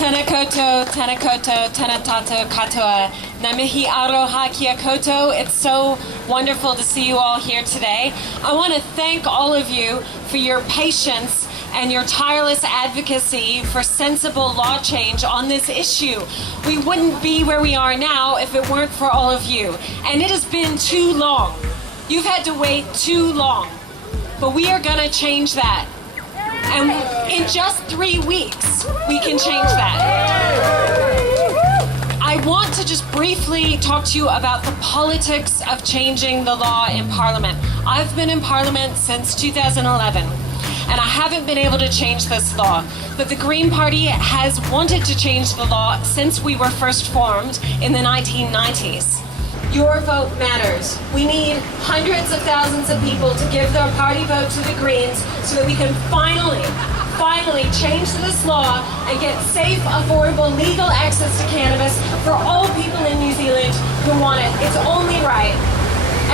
Tēnā koutou, tēnā koutou, tēnā tātou katoa. Ngā mihi aroha kia koutou. It's so wonderful to see you all here today. I want to thank all of you for your patience and your tireless advocacy for sensible law change on this issue. We wouldn't be where we are now if it weren't for all of you. And it has been too long. You've had to wait too long. But we are going to change that. And in just 3 weeks, we can change that. I want to just briefly talk to you about the politics of changing the law in Parliament. I've been in Parliament since 2011, and I haven't been able to change this law. But the Green Party has wanted to change the law since we were first formed in the 1990s. Your vote matters. We need hundreds of thousands of people to give their party vote to the Greens so that we can finally change this law and get safe, affordable, legal access to cannabis for all people in New Zealand who want it. It's only right.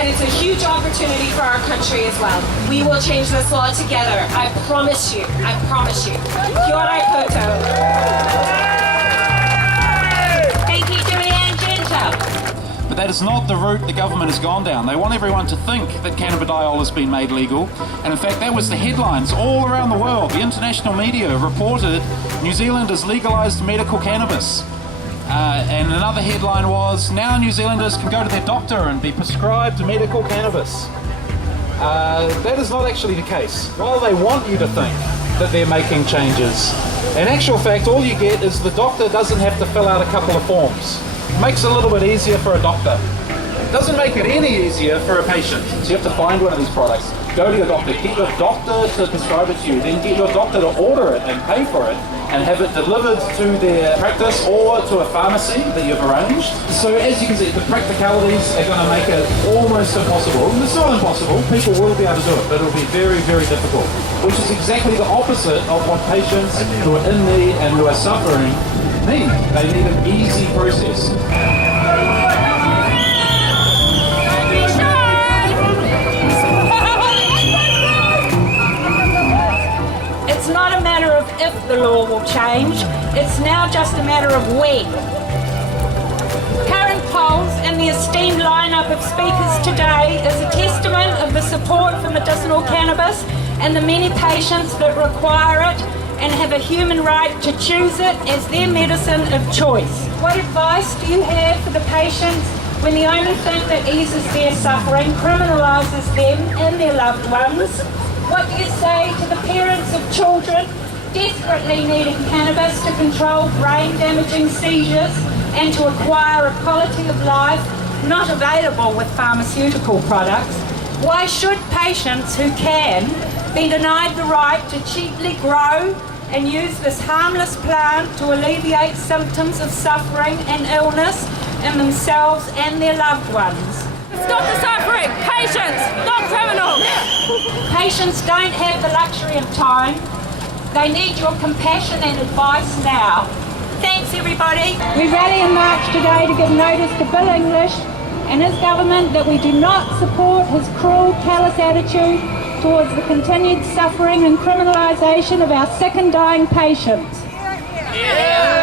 And it's a huge opportunity for our country as well. We will change this law together. I promise you. I promise you. Kia ora koutou. Thank you, Julianne Genter. But that is not the route the government has gone down. They want everyone to think that cannabidiol has been made legal. And in fact, that was the headlines all around the world. The international media reported New Zealand has legalized medical cannabis. And another headline was, now New Zealanders can go to their doctor and be prescribed medical cannabis. That is not actually the case. While they want you to think that they're making changes, in actual fact, all you get is the doctor doesn't have to fill out a couple of forms. Makes it a little bit easier for a doctor. Doesn't make it any easier for a patient. So you have to find one of these products, go to your doctor, get your doctor to prescribe it to you, then get your doctor to order it and pay for it, and have it delivered to their practice or to a pharmacy that you've arranged. So as you can see, the practicalities are going to make it almost impossible. And it's not impossible, people will be able to do it, but it'll be very, very difficult. Which is exactly the opposite of what patients who are in need and who are suffering need. They need an easy process. It's not a matter of if the law will change, it's now just a matter of when. Current polls and the esteemed lineup of speakers today is a testament of the support for medicinal cannabis and the many patients that require it and have a human right to choose it as their medicine of choice. What advice do you have for the patients when the only thing that eases their suffering criminalises them and their loved ones? What do you say to the parents of children desperately needing cannabis to control brain-damaging seizures and to acquire a quality of life not available with pharmaceutical products? Why should patients who can be denied the right to cheaply grow and use this harmless plant to alleviate symptoms of suffering and illness in themselves and their loved ones? Stop the suffering! Patients, not criminals! Patients don't have the luxury of time. They need your compassion and advice now. Thanks, everybody. We rally and march today to give notice to Bill English and his government that we do not support his cruel, callous attitude towards the continued suffering and criminalisation of our sick and dying patients. Yeah.